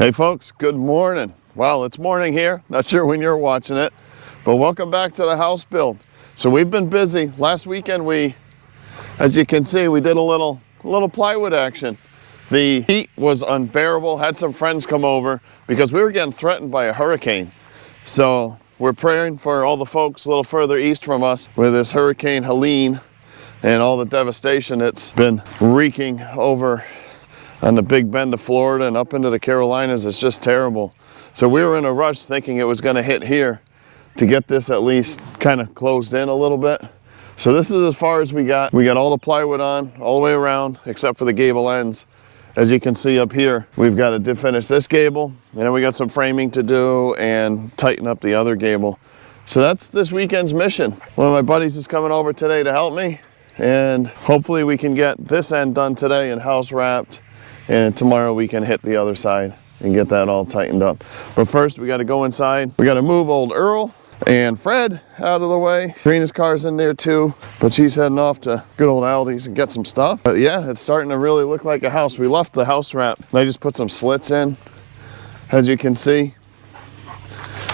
Hey folks, good morning. Well, it's morning here. Not sure when you're watching it, but welcome back to the house build. So we've been busy. Last weekend as you can see, we did a little plywood action. The heat was unbearable. Had some friends come over because we were getting threatened by a hurricane. So we're praying for all the folks a little further east from us with this Hurricane Helene and all the devastation it's been wreaking over on the Big Bend of Florida and up into the Carolinas. It's just terrible. So we were in a rush thinking it was going to hit here to get this at least kind of closed in a little bit. So this is as far as we got. We got all the plywood on all the way around except for the gable ends. As you can see up here, we've got to finish this gable, and then we got some framing to do and tighten up the other gable. So that's this weekend's mission. One of my buddies is coming over today to help me, and hopefully we can get this end done today and house wrapped. And tomorrow we can hit the other side and get that all tightened up. But first we got to go inside. We got to move old Earl and Fred out of the way. Karina's car's in there too, but she's heading off to good old Aldi's and get some stuff. But yeah, it's starting to really look like a house. We left the house wrap and I just put some slits in, as you can see,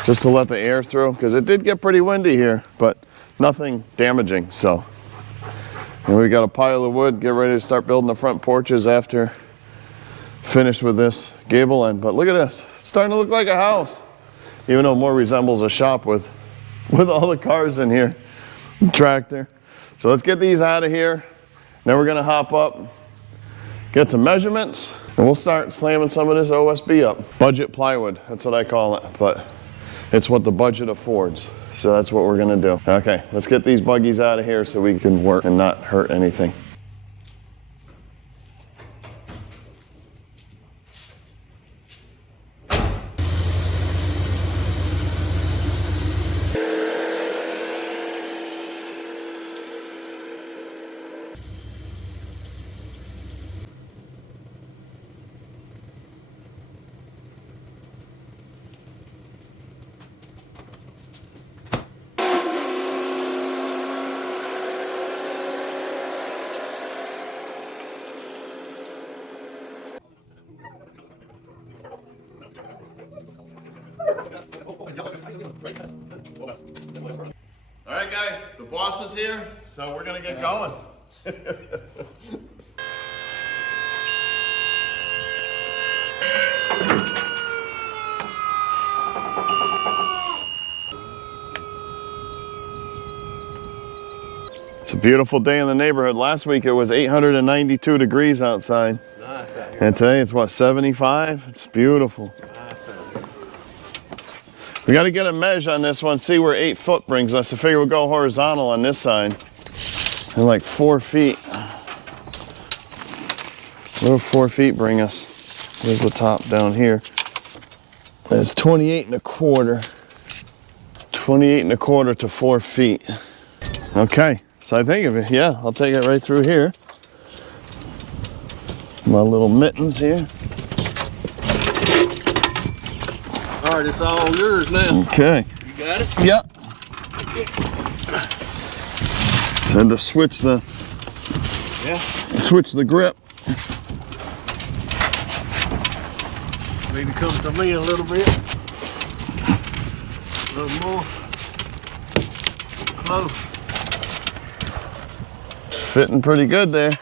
just to let the air through, because it did get pretty windy here, but nothing damaging. So, and we got a pile of wood, get ready to start building the front porches after finished with this gable end. But look at this, it's starting to look like a house, even though it more resembles a shop with all the cars in here, tractor. So let's get these out of here. Then we're gonna hop up, get some measurements, and we'll start slamming some of this OSB up. Budget plywood, that's what I call it, but it's what the budget affords. So that's what we're gonna do. Okay, let's get these buggies out of here so we can work and not hurt anything. All right, guys, the boss is here, so we're gonna get going. It's a beautiful day in the neighborhood. Last week it was 892 degrees outside. Nice. And today it's what, 75? It's beautiful. We got to get a measure on this one, see where 8 foot brings us. I figure we'll go horizontal on this side. And like 4 feet. Where will 4 feet bring us? There's the top down here. It's 28 and a quarter. 28 and a quarter to 4 feet. Okay, so I think of it, yeah, I'll take it right through here. My little mittens here. All right, it's all yours now. Okay. You got it? Yeah. So I had to switch the grip. Maybe come to me a little bit. A little more. Close. Fitting pretty good there.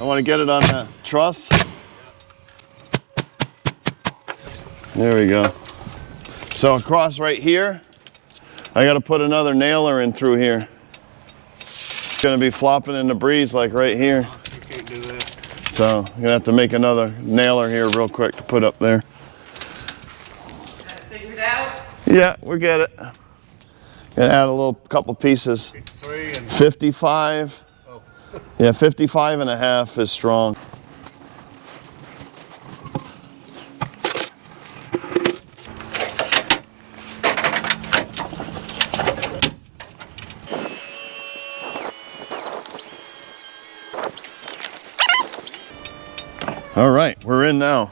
I want to get it on the truss. There we go. So across right here, I got to put another nailer in through here. It's going to be flopping in the breeze like right here. You can't do that. So I'm going to have to make another nailer here real quick to put up there. Got it figured out? Yeah, we get it. Gonna add a couple pieces. 53 and 55. oh. Yeah, 55 and a half is strong. All right, we're in now.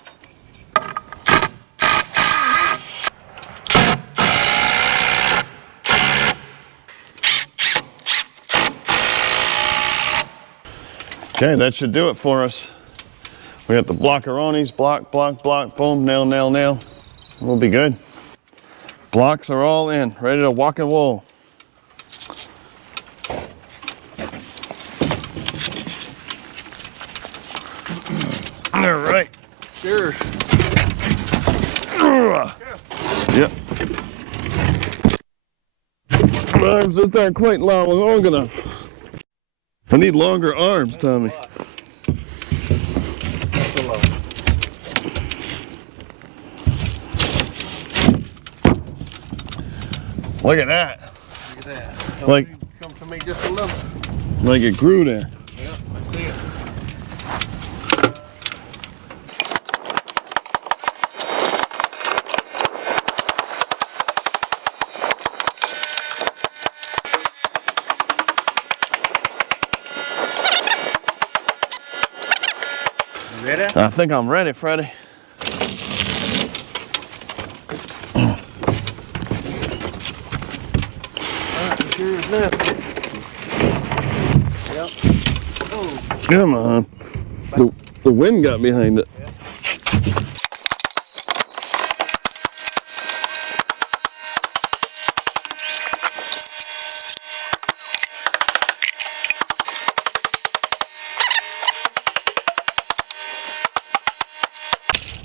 Okay, that should do it for us. We got the blockaronis, block, block, block, boom, nail, nail, nail. We'll be good. Blocks are all in, ready to walk and roll. All right. Sure. Yep. My arms just aren't quite long enough. I need longer arms, Tommy. Look at that. Look at that. Come to me just a little. Like it grew there. Yep, I see it. You ready? I think I'm ready, Freddie. Sure is nothing. Yep. Oh. Come on. The wind got behind it.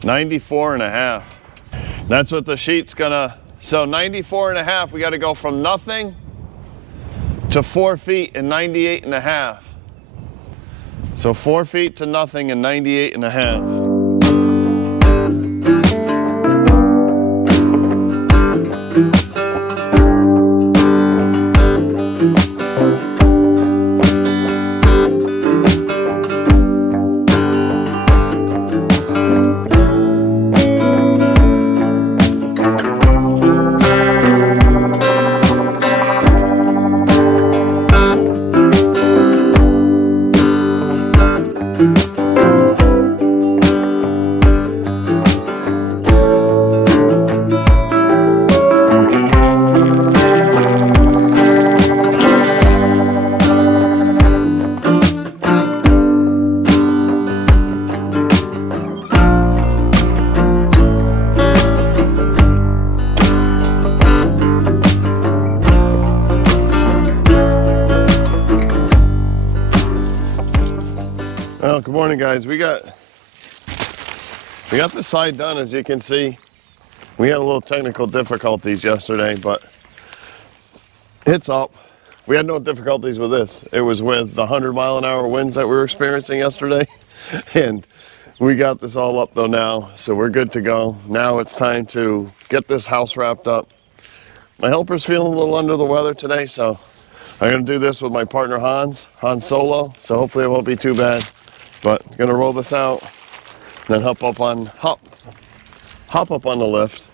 $94.5. That's what the sheet's gonna, so 94.5, we gotta go from nothing to 4 feet and 98.5. So 4 feet to nothing and 98.5. Well, good morning, guys. We got the side done, as you can see. We had a little technical difficulties yesterday, but it's up. We had no difficulties with this. It was with the 100-mile-an-hour winds that we were experiencing yesterday. And we got this all up though now, so we're good to go. Now it's time to get this house wrapped up. My helper's feeling a little under the weather today, so I'm gonna do this with my partner Hans Solo, so hopefully it won't be too bad. But I'm gonna roll this out, then hop up on the lift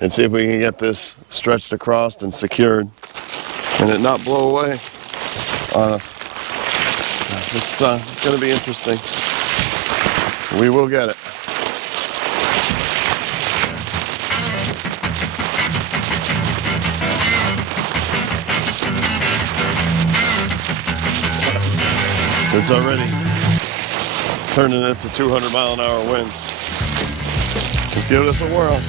and see if we can get this stretched across and secured and it not blow away on us. It's gonna be interesting. We will get it. So it's already turning into 200-mile-an-hour winds. Let's give this a whirl.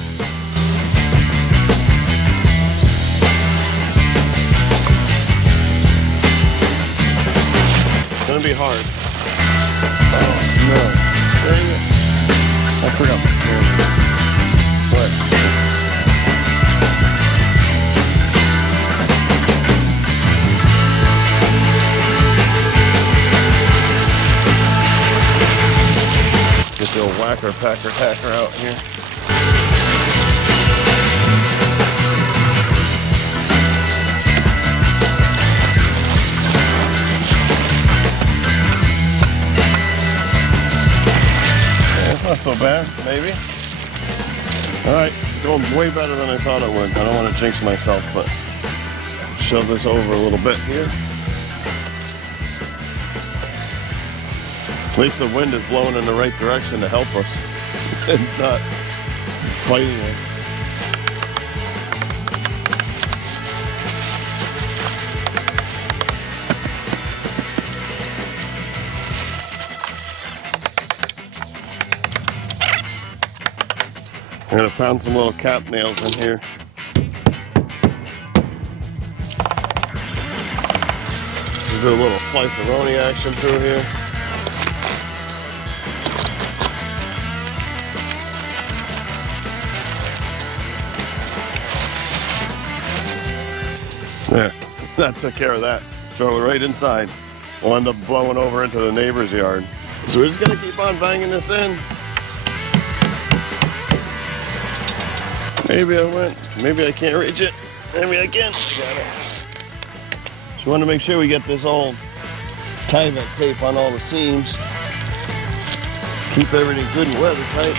It's gonna be hard. Oh no, dang it. I forgot my camera. What? Get the old whacker, packer, hacker out here. That's not so bad, maybe. All right, going way better than I thought it would. I don't want to jinx myself, but shove this over a little bit here. At least the wind is blowing in the right direction to help us and not fighting us. I'm gonna pound some little cap nails in here. Just do a little slice-a-roni action through here. There, that took care of that. Throw it right inside. We'll end up blowing over into the neighbor's yard. So we're just gonna keep on banging this in. Maybe I went, maybe I can't reach it. Maybe I can. I got it. Just want to make sure we get this old tie-back tape on all the seams. Keep everything good and weather tight.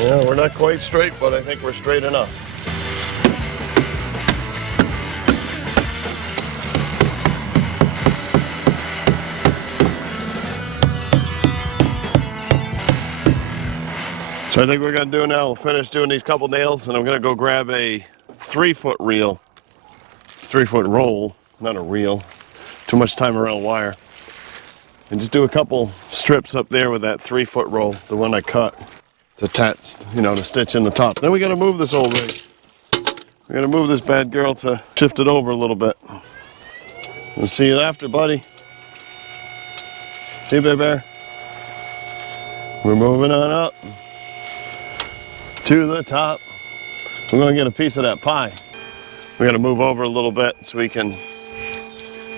Yeah, we're not quite straight, but I think we're straight enough. So I think we're gonna do now, we'll finish doing these couple nails and I'm gonna go grab a 3-foot reel, 3-foot roll, not a reel, too much time around wire. And just do a couple strips up there with that 3-foot roll, the one I cut. To attach, you know, to stitch in the top. Then we gotta move this old rig. We gotta move this bad girl to shift it over a little bit. We'll see you after, buddy. See you, baby bear. We're moving on up to the top. We're gonna get a piece of that pie. We gotta move over a little bit so we can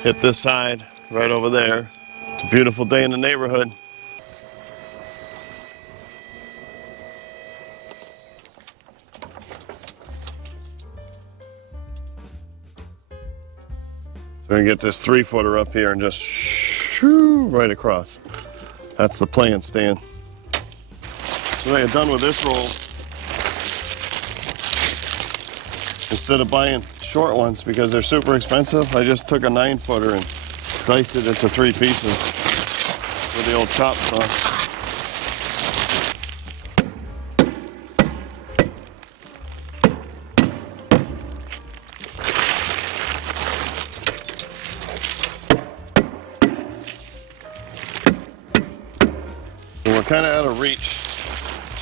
hit this side right over there. It's a beautiful day in the neighborhood. We're gonna get this 3-footer up here and just shoo right across. That's the plan, Stan. So when I get done with this roll, instead of buying short ones because they're super expensive, I just took a 9-footer and diced it into 3 pieces with the old chop saw. Kind of out of reach,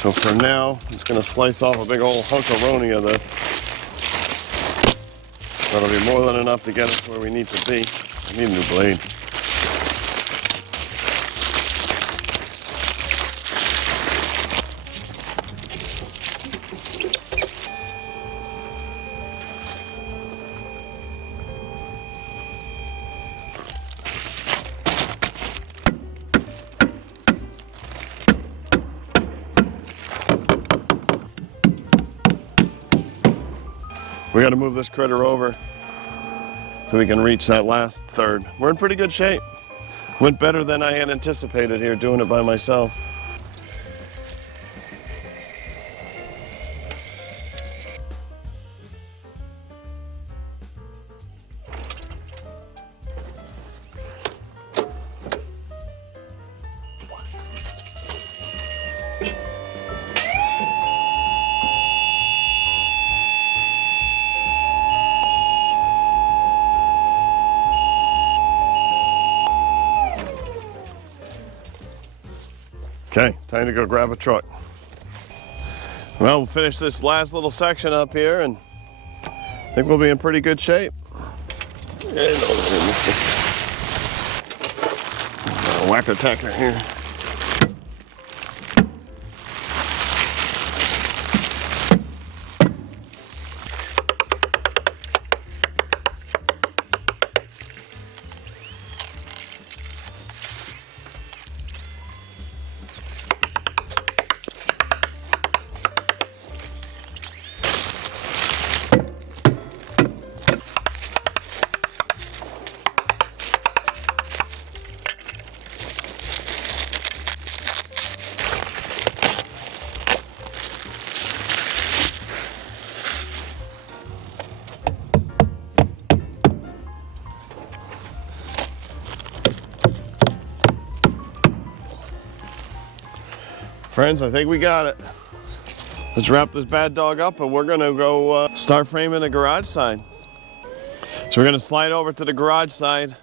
so for now I'm just going to slice off a big old hunkaroni of this. That'll be more than enough to get us where we need to be. I need a new blade. We got to move this critter over so we can reach that last third. We're in pretty good shape. Went better than I had anticipated here doing it by myself. Okay, time to go grab a truck. Well, we'll finish this last little section up here and I think we'll be in pretty good shape. Whack-a-tacker here. Friends, I think we got it. Let's wrap this bad dog up and we're gonna go start framing the garage side. So we're gonna slide over to the garage side.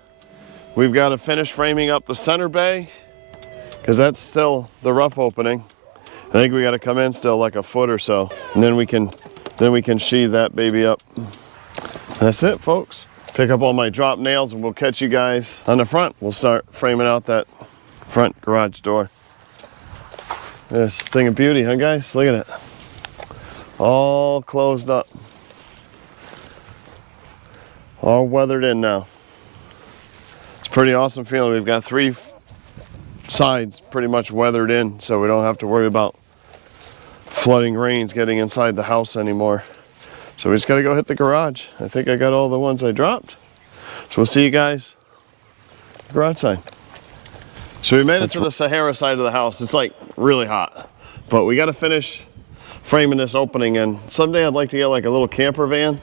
We've got to finish framing up the center bay because that's still the rough opening. I think we got to come in still like a foot or so, and then we can sheathe that baby up. That's it, folks. Pick up all my drop nails and we'll catch you guys on the front. We'll start framing out that front garage door. This thing of beauty, huh guys? Look at it. All closed up. All weathered in now. It's a pretty awesome feeling. We've got 3 sides pretty much weathered in, so we don't have to worry about flooding rains getting inside the house anymore. So we just got to go hit the garage. I think I got all the ones I dropped. So we'll see you guys garage side. So we made it to the Sahara side of the house. It's like really hot, but we got to finish framing this opening, and someday I'd like to get like a little camper van,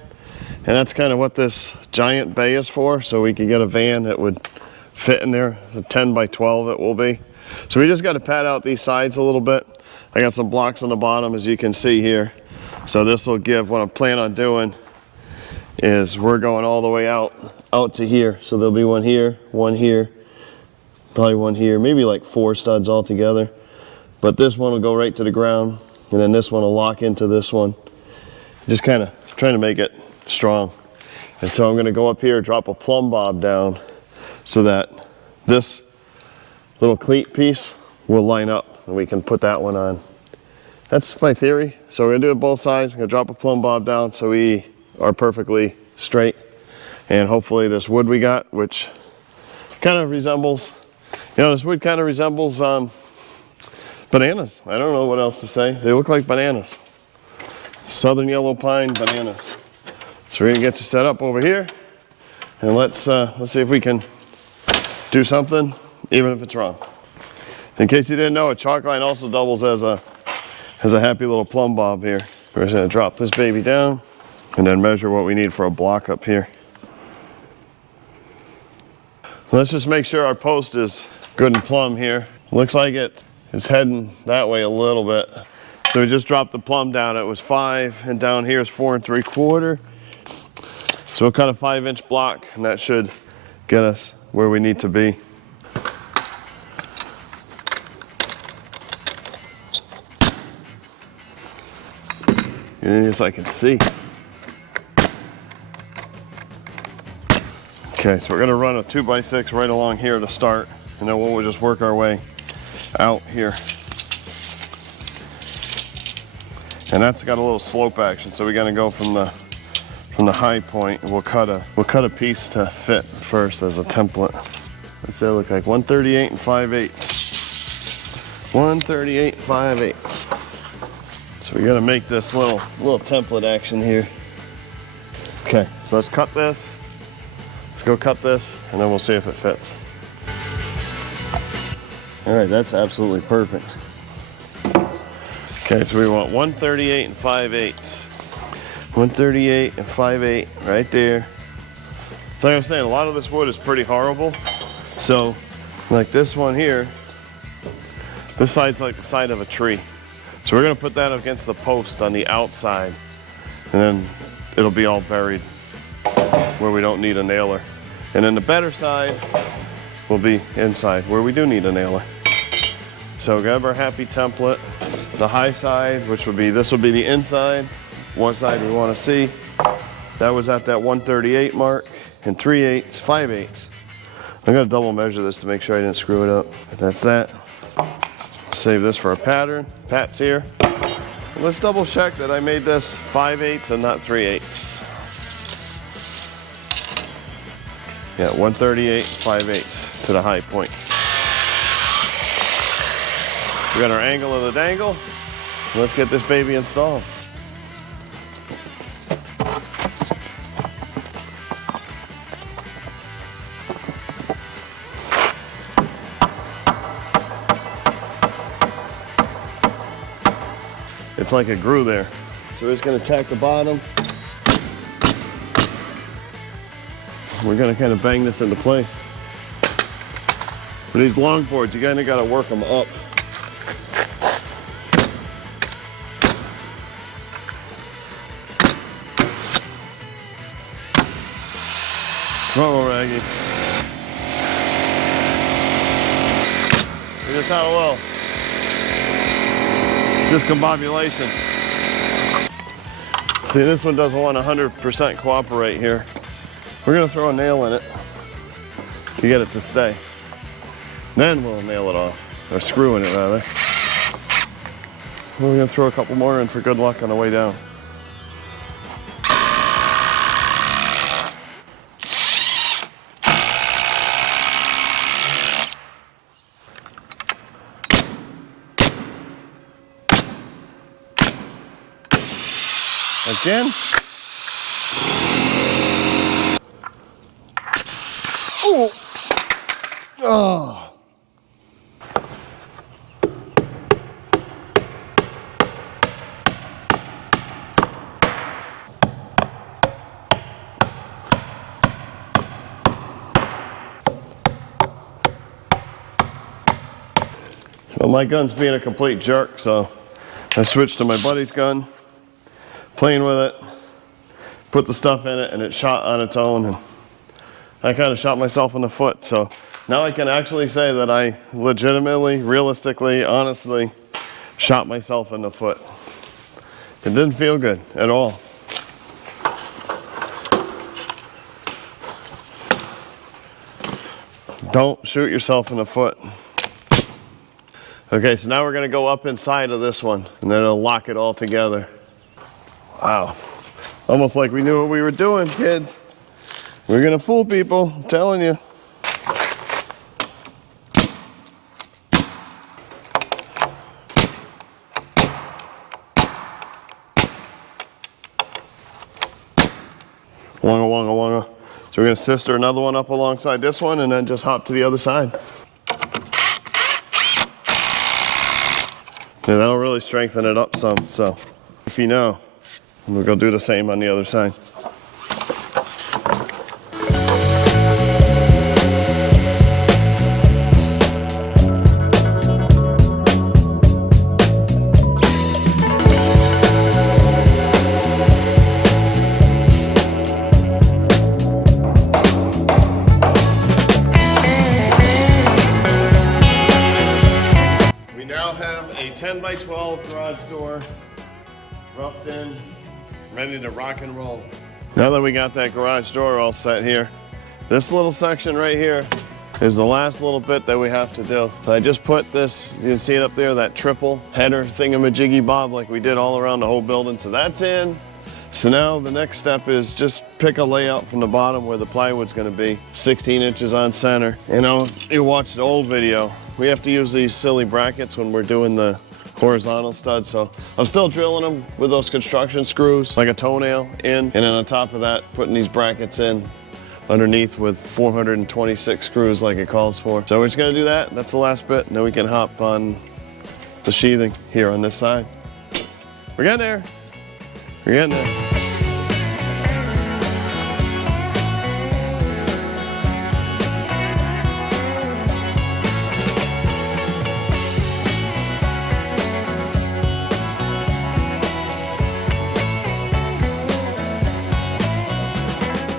and that's kind of what this giant bay is for, so we could get a van that would fit in there. It's a 10 by 12 it will be. So we just got to pad out these sides a little bit. I got some blocks on the bottom, as you can see here. So this will give, what I'm planning on doing is we're going all the way out to here. So there'll be one here, probably one here, maybe like 4 studs all together. But this one will go right to the ground, and then this one will lock into this one. Just kind of trying to make it strong. And so I'm gonna go up here, drop a plumb bob down so that this little cleat piece will line up and we can put that one on. That's my theory. So we're gonna do it both sides. I'm gonna drop a plumb bob down so we are perfectly straight. And hopefully this wood we got, which kind of resembles, this wood kind of resembles bananas. I don't know what else to say. They look like bananas. Southern yellow pine bananas. So we're gonna get you set up over here, and let's see if we can do something, even if it's wrong. In case you didn't know, a chalk line also doubles as a happy little plumb bob here. We're just gonna drop this baby down and then measure what we need for a block up here. Let's just make sure our post is good and plumb here. Looks like it's heading that way a little bit. So we just dropped the plumb down. It was 5, and down here is 4 3/4. So we'll cut a 5-inch block, and that should get us where we need to be. As I can see. Okay, so we're gonna run a 2x6 right along here to start, and then we'll just work our way out here. And that's got a little slope action, so we're gonna go from the high point, and we'll cut a piece to fit first as a template. What's that look like? 138 5/8. 138 5/8. So we gotta make this little template action here. Okay, so let's cut this. Let's go cut this, and then we'll see if it fits. All right, that's absolutely perfect. Okay, so we want 138 5/8. 138 5/8 right there. So like I was saying, a lot of this wood is pretty horrible. So like this one here, this side's like the side of a tree. So we're gonna put that against the post on the outside, and then it'll be all buried where we don't need a nailer. And then the better side will be inside where we do need a nailer. So grab our happy template. The high side, which would be, this will be the inside. One side we want to see. That was at that 138 mark, and 3/8, 5/8. I'm gonna double measure this to make sure I didn't screw it up. But that's that. Save this for a pattern. Pat's here. And let's double check that I made this 5/8 and not 3/8. Yeah, 138 5/8 to the high point. We got our angle of the dangle. Let's get this baby installed. It's like it grew there. So we're just gonna tack the bottom. We're gonna kind of bang this into place. For these long boards, you kinda gotta work them up. Maggie. We just had a little discombobulation. See, this one doesn't want 100% cooperate here. We're gonna throw a nail in it to get it to stay. Then we'll nail it off, or screw in it rather. We're gonna throw a couple more in for good luck on the way down. Again. Oh. Oh. Well, my gun's being a complete jerk, so I switched to my buddy's gun, playing with it, put the stuff in it, and it shot on its own, and I kind of shot myself in the foot. So now I can actually say that I legitimately, realistically, honestly shot myself in the foot. It didn't feel good at all. Don't shoot yourself in the foot. Okay, so now we're gonna go up inside of this one, and then it'll lock it all together. Wow, almost like we knew what we were doing, kids. We're gonna fool people, I'm telling you. Wonga, wonga, wonga. So we're gonna sister another one up alongside this one and then just hop to the other side. Yeah, that'll really strengthen it up some, so if you know, we'll go do the same on the other side. A 10 by 12 garage door, roughed in, ready to rock and roll. Now that we got that garage door all set here, this little section right here is the last little bit that we have to do. So I just put this, you can see it up there, that triple header thingamajiggy bob like we did all around the whole building. So that's in. So now the next step is just pick a layout from the bottom where the plywood's gonna be, 16 inches on center. You know, you watched the old video, we have to use these silly brackets when we're doing the horizontal studs. So I'm still drilling them with those construction screws, like a toenail in, and then on top of that, putting these brackets in underneath with 426 screws like it calls for. So we're just gonna do that, that's the last bit, and then we can hop on the sheathing here on this side. We're getting there. We're getting there.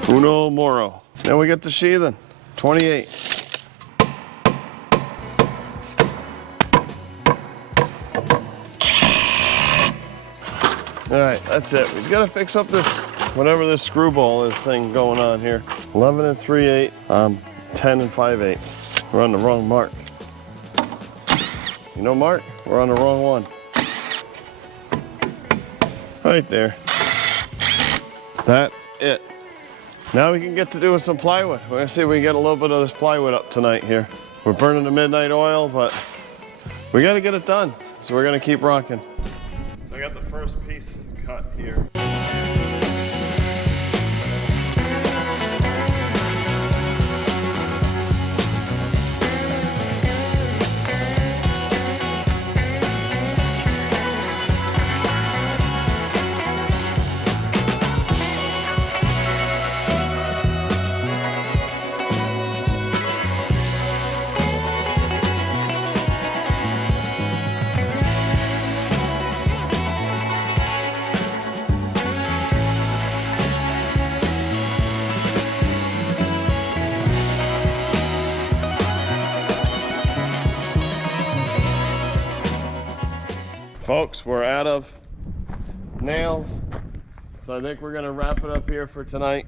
Uno moro. Now we get the sheathing, 28. All right, that's it. He's got to fix up this, whatever this screwball is thing going on here. 11 3/8, 10 5/8. We're on the wrong mark. You know, Mark, we're on the wrong one. Right there. That's it. Now we can get to doing some plywood. We're gonna see if we can get a little bit of this plywood up tonight here. We're burning the midnight oil, but we gotta get it done. So we're gonna keep rocking. So I got the first piece cut here. Folks, we're out of nails, so I think we're gonna wrap it up here for tonight.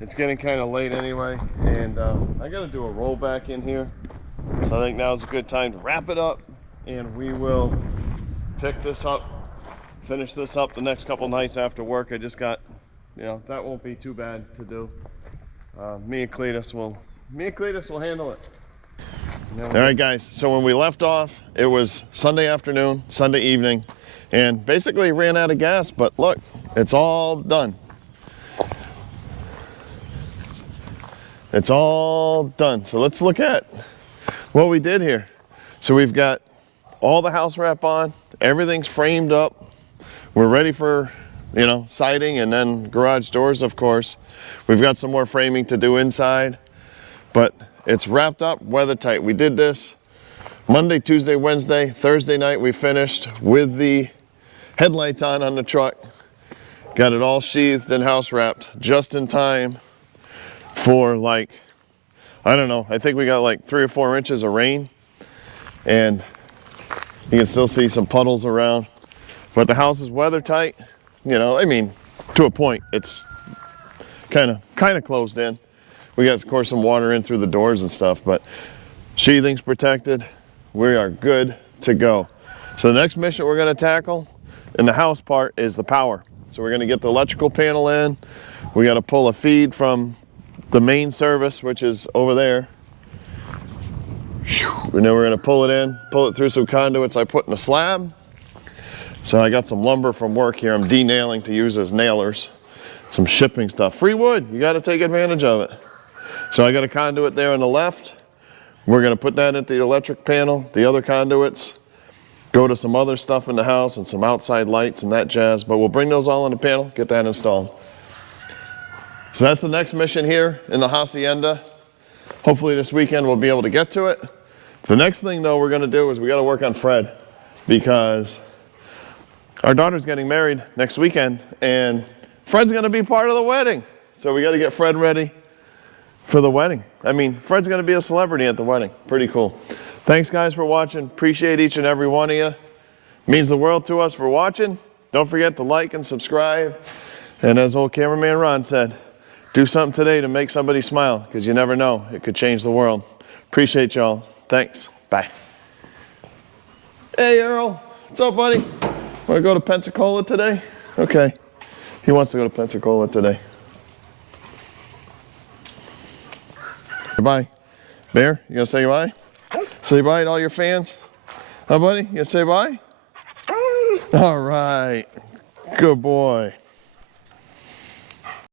It's getting kind of late anyway, and I gotta do a rollback in here, so I think now's a good time to wrap it up, and we will pick this up, finish this up the next couple nights after work. I just got, you know, that won't be too bad to do. Me and Cletus will handle it. All right, guys, so when we left off, it was Sunday afternoon, Sunday evening, and basically ran out of gas, but look, it's all done. It's all done. So let's look at what we did here. So we've got all the house wrap on, everything's framed up. We're ready for, you know, siding and then garage doors, of course. We've got some more framing to do inside, but it's wrapped up, weather tight. We did this Monday, Tuesday, Wednesday, Thursday night we finished with the headlights on the truck. Got it all sheathed and house wrapped just in time for, like, I don't know, I think we got like 3 or 4 inches of rain, and you can still see some puddles around, but the house is weather tight. You know, I mean, to a point. It's kind of closed in. We got, of course, some water in through the doors and stuff, but sheathing's protected. We are good to go. So the next mission we're going to tackle in the house part is the power. So we're going to get the electrical panel in. We got to pull a feed from the main service, which is over there. And then we're going to pull it through some conduits I put in the slab. So I got some lumber from work here. I'm denailing to use as nailers. Some shipping stuff. Free wood, you got to take advantage of it. So I got a conduit there on the left. We're going to put that into the electric panel. The other conduits go to some other stuff in the house and some outside lights and that jazz, but we'll bring those all on the panel, get that installed. So that's the next mission here in the hacienda. Hopefully this weekend we'll be able to get to it. The next thing though we're going to do is we got to work on Fred, because our daughter's getting married next weekend and Fred's going to be part of the wedding. So we got to get Fred ready for the wedding. I mean, Fred's going to be a celebrity at the wedding. Pretty cool. Thanks guys for watching. Appreciate each and every one of you. Means the world to us for watching. Don't forget to like and subscribe. And as old cameraman Ron said, do something today to make somebody smile, because you never know, it could change the world. Appreciate y'all. Thanks. Bye. Hey Earl, what's up, buddy? Want to go to Pensacola today? Okay. He wants to go to Pensacola today. Bye. Bear, you gonna say bye? Say bye to all your fans? Huh, buddy? You gonna say bye? All right. Good boy.